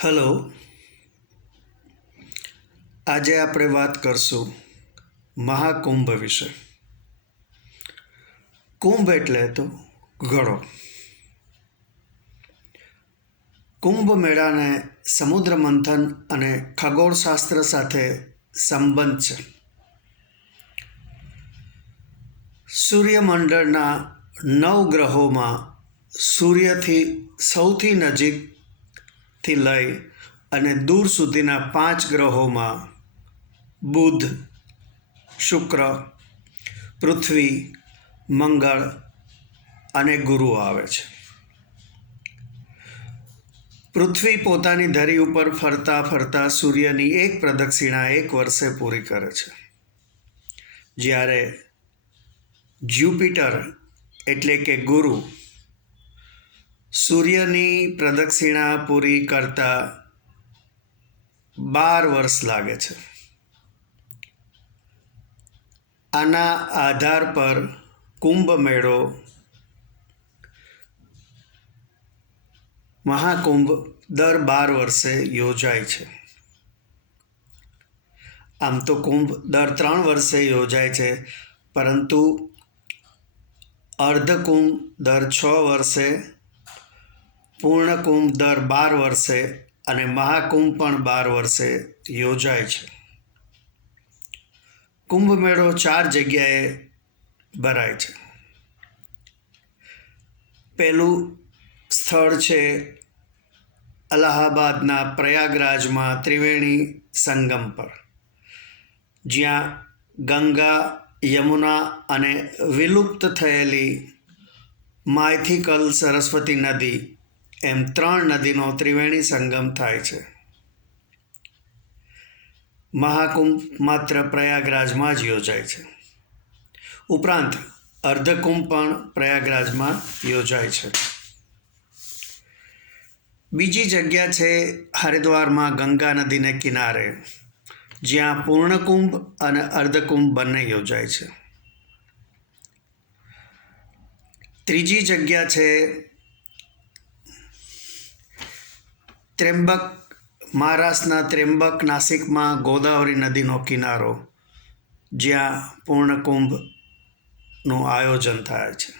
Hello. આજે આપણે વાત કરશું મહાકુંભ વિશે. કુંભ એટલે તો ઘડો. કુંભ મેળાને સમુદ્ર મંથન અને ખગોળશાસ્ત્ર સાથે સંબંધ છે. સૂર્યમંડળના 9 ગ્રહોમાં સૂર્યથી સૌથી નજીકથી લઈ અને દૂર સુધીના 5 ગ્રહોમાં બુધ, શુક્ર, પૃથ્વી, મંગળ અને ગુરુ આવે છે. પૃથ્વી પોતાની ધરી ઉપર ફરતા ફરતા સૂર્યની એક પ્રદક્ષિણા 1 વર્ષે પૂરી કરે છે, જ્યારે જ્યુપિટર એટલે કે ગુરુ સૂર્યની પ્રદક્ષિણા પૂરી કરતા 12 વર્ષ લાગે છે. આના આધાર પર કુંભ મેળો મહાકુંભ દર 12 વર્ષે યોજાય છે. આમ તો કુંભ દર 3 વર્ષે યોજાય છે, પરંતુ અર્ધકુંભ દર 6 વર્ષે, પૂર્ણકુંભ દર 12 વર્ષે અને મહાકુંભ પણ 12 વર્ષે યોજાય છે. કુંભ મેળો 4 જગ્યાએ ભરાય છે. પહેલું સ્થળ છે અલ્હાબાદના પ્રયાગરાજમાં ત્રિવેણી સંગમ પર, જ્યાં ગંગા, યમુના અને વિલુપ્ત થયેલી માયથિકલ સરસ્વતી નદી એમ 3 નદીનો ત્રિવેણી સંગમ થાય છે. મહાકુંભ માત્ર પ્રયાગરાજમાં જ યોજાય છે. ઉપરાંત અર્ધકુંભ પણ પ્રયાગરાજમાં યોજાય છે. બીજી જગ્યા છે હરિદ્વારમાં ગંગા નદીને કિનારે, જ્યાં પૂર્ણકુંભ અને અર્ધકુંભ બંને યોજાય છે. ત્રીજી જગ્યા છે ત્ર્યંબક, મહારાષ્ટ્રના ત્ર્યંબક, નાસિકમાં ગોદાવરી નદીનો કિનારો, જ્યાં પૂર્ણકુંભનું આયોજન થાય છે.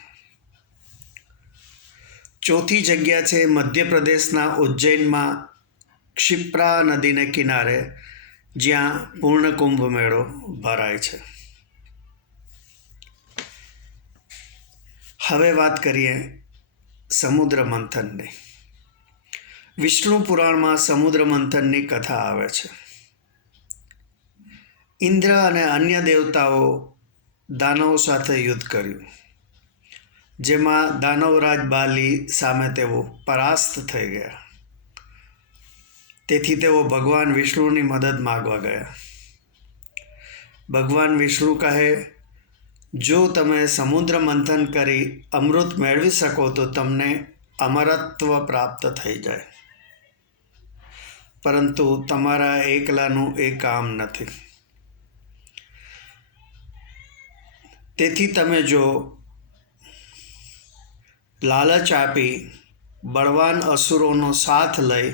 ચોથી જગ્યા છે મધ્યપ્રદેશના ઉજ્જૈનમાં ક્ષિપ્રા નદીને કિનારે, જ્યાં પૂર્ણકુંભ મેળો ભરાય છે. હવે વાત કરીએ સમુદ્ર મંથનની. વિષ્ણુ પુરાણમાં સમુદ્ર મંથનની કથા આવે છે. ઇન્દ્ર અને અન્ય દેવતાઓ દાનવો સાથે યુદ્ધ કર્યું, જેમાં દાનવરાજ બાલી સામે તેઓ પરાસ્ત થઈ ગયા. તેથી તેઓ ભગવાન વિષ્ણુની મદદ માગવા ગયા. ભગવાન વિષ્ણુ કહે, જો તમે સમુદ્ર મંથન કરી અમૃત મેળવી શકો તો તમને અમરત્વ પ્રાપ્ત થઈ જાય, પરંતુ તમારા એકલાનું એ કામ નથી. તેથી તમે જો લાલચ આપી બળવાન અસુરોનો સાથ લઈ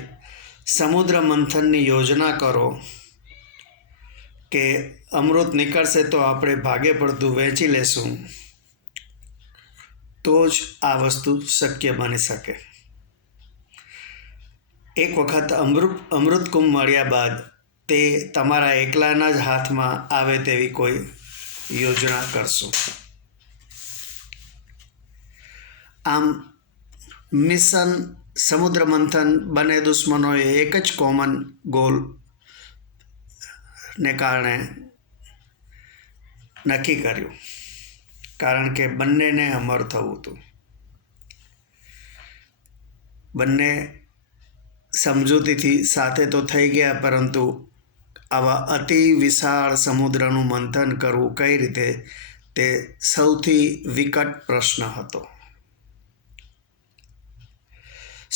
સમુદ્ર મંથનની યોજના કરો કે અમૃત નીકળશે તો આપણે ભાગે પડતું વહેંચી લેશું, તો જ આ વસ્તુ શક્ય બની શકે. એક વખત અમૃત કુંભ મળ્યા બાદ તે તમારા એકલાના જ હાથમાં આવે તેવી કોઈ યોજના કરશો. આમ મિશન સમુદ્ર મંથન બંને દુશ્મનોએ એક જ કોમન ગોલને કારણે નક્કી કર્યું, કારણ કે બંનેને અમર થવું હતું. બંને સમજૂતીથી સાથે તો થઈ ગયા, પરંતુ આવા અતિ વિશાળ સમુદ્રનું મંથન કરવું કઈ રીતે, તે સૌથી વિકટ પ્રશ્ન હતો.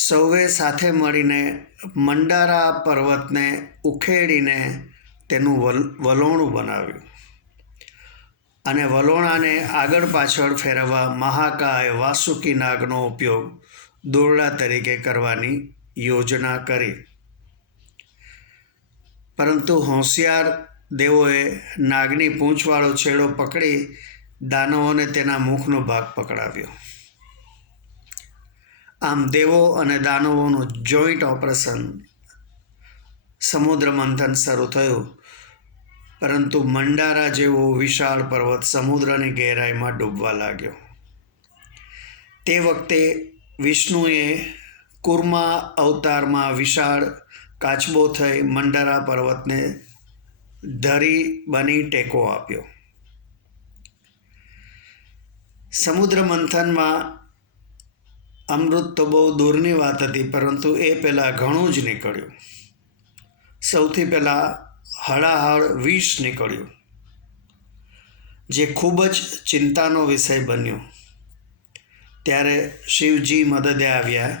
સૌએ સાથે મળીને મંડારા પર્વતને ઉખેડીને તેનું વલોણું બનાવ્યું અને વલોણાને આગળ પાછળ ફેરવવા મહાકાય વાસુકી નાગનો ઉપયોગ દોરડા તરીકે કરવાની યોજના કરી. પરંતુ હોશિયાર દેવોએ નાગની પૂંછવાળો છેડો પકડી દાનવોને તેના મુખનો ભાગ પકડાવ્યો. આમ દેવો અને દાનવોનું જોઈન્ટ ઓપરેશન સમુદ્ર મંથન શરૂ થયું, પરંતુ મંડારા જેવો વિશાળ પર્વત સમુદ્રની ગહેરાઈમાં ડૂબવા લાગ્યો. તે વખતે વિષ્ણુએ કુર્મા અવતારમાં વિશાળ કાચબો થઈ મંડારા પર્વતને ધરી બની ટેકો આપ્યો. સમુદ્ર મંથનમાં અમૃત તો બહુ દૂરની વાત હતી, પરંતુ એ પહેલાં ઘણું જ નીકળ્યું. સૌથી પહેલાં હળાહળ વિષ નીકળ્યું, જે ખૂબ જ ચિંતાનો વિષય બન્યો. ત્યારે શિવજી મદદે આવ્યા.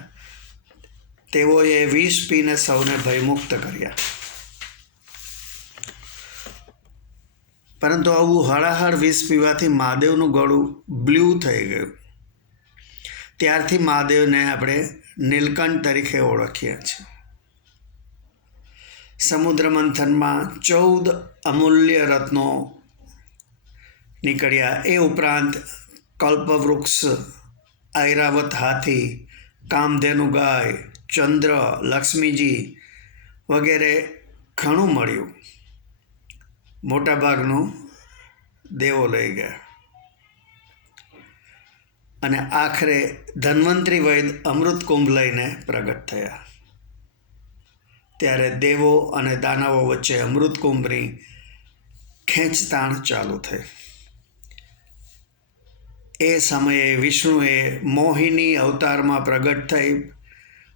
તેઓએ વિષ પીને સૌને ભયમુક્ત કર્યા. પરંતુ આવું હળાહળ વિષ પીવાથી મહાદેવનું ગળું બ્લુ થઈ ગયું. ત્યારથી મહાદેવને આપણે નીલકંઠ તરીકે ઓળખીએ છીએ. સમુદ્ર મંથનમાં 14 અમૂલ્ય રત્નો નીકળ્યા. એ ઉપરાંત કલ્પવૃક્ષ, ઐરાવત હાથી, કામધેનુ ગાય, ચંદ્ર, લક્ષ્મીજી વગેરે ઘણું મળ્યું. મોટાભાગનું દેવો લઈ ગયા. અને આખરે ધન્વંતરી વૈદ્ય અમૃત કુંભ લઈને પ્રગટ થયા. ત્યારે દેવો અને દાનવો વચ્ચે અમૃત કુંભની ખેંચતાણ ચાલુ થઈ. એ સમયે વિષ્ણુએ મોહિની અવતારમાં પ્રગટ થઈ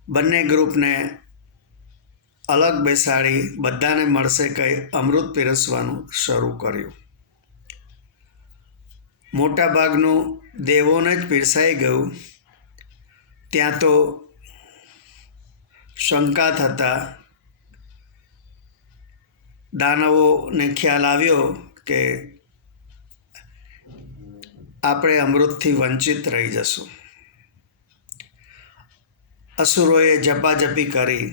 બંને ગ્રુપને અલગ બેસાડી બધાને મળશે કંઈ અમૃત પીરસવાનું શરૂ કર્યું. મોટાભાગનું દેવોને જ પીરસાઈ ગયું. ત્યાં તો શંકા થતા દાનવોને ખ્યાલ આવ્યો કે આપણે અમૃતથી વંચિત રહી જશું. અસુરોએ ઝપાઝપી કરી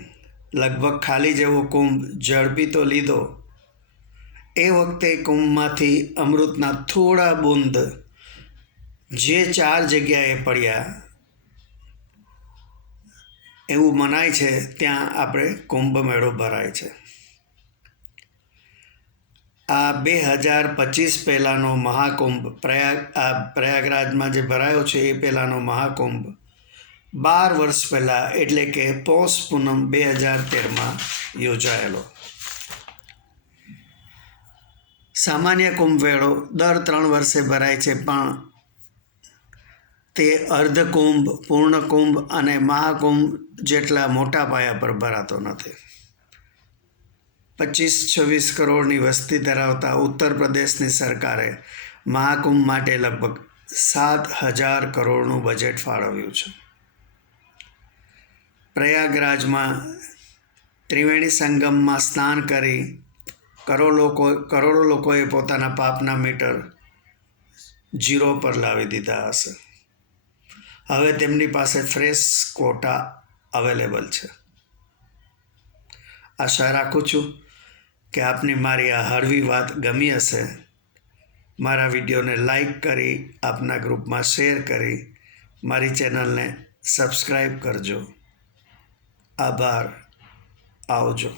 લગભગ ખાલી જેવો કુંભ ઝડપી તો લીધો. એ વખતે કુંભમાંથી અમૃતના થોડા બૂંદ જે 4 જગ્યાએ પડ્યા, એવું મનાય છે ત્યાં આપણે કુંભ મેળો ભરાય છે. આ 2025 પહેલાંનો મહાકુંભ પ્રયાગરાજમાં જે ભરાયો છે એ પહેલાંનો મહાકુંભ 12 વર્ષ પહેલાં એટલે કે પોષ પૂનમ 2013માં યોજાયેલો. સામાન્ય કુંભમેળો દર 3 વર્ષે ભરાય છે, પણ તે અર્ધકુંભ, પૂર્ણકુંભ અને મહાકુંભ જેટલા મોટા પાયા પર ભરાતો નથી. 25-26 કરોડની વસ્તી ધરાવતા ઉત્તર પ્રદેશની સરકારે મહાકુંભ માટે લગભગ 7,000 કરોડનું બજેટ ફાળવ્યું છે. પ્રયાગરાજમાં ત્રિવેણી સંગમમાં સ્નાન કરી કરોડો લોકોએ પોતાના પાપના મીટર 0 પર લાવી દીધા હશે. હવે તેમની પાસે ફ્રેશ ક્વોટા અવેલેબલ છે. આશા રાખું છું કે આપને મારી આ હળવી વાત ગમી હશે. મારા વિડીયોને લાઈક કરી, આપના ગ્રુપમાં શેર કરી, મારી ચેનલને સબસ્ક્રાઈબ કરજો. આભાર. આવજો.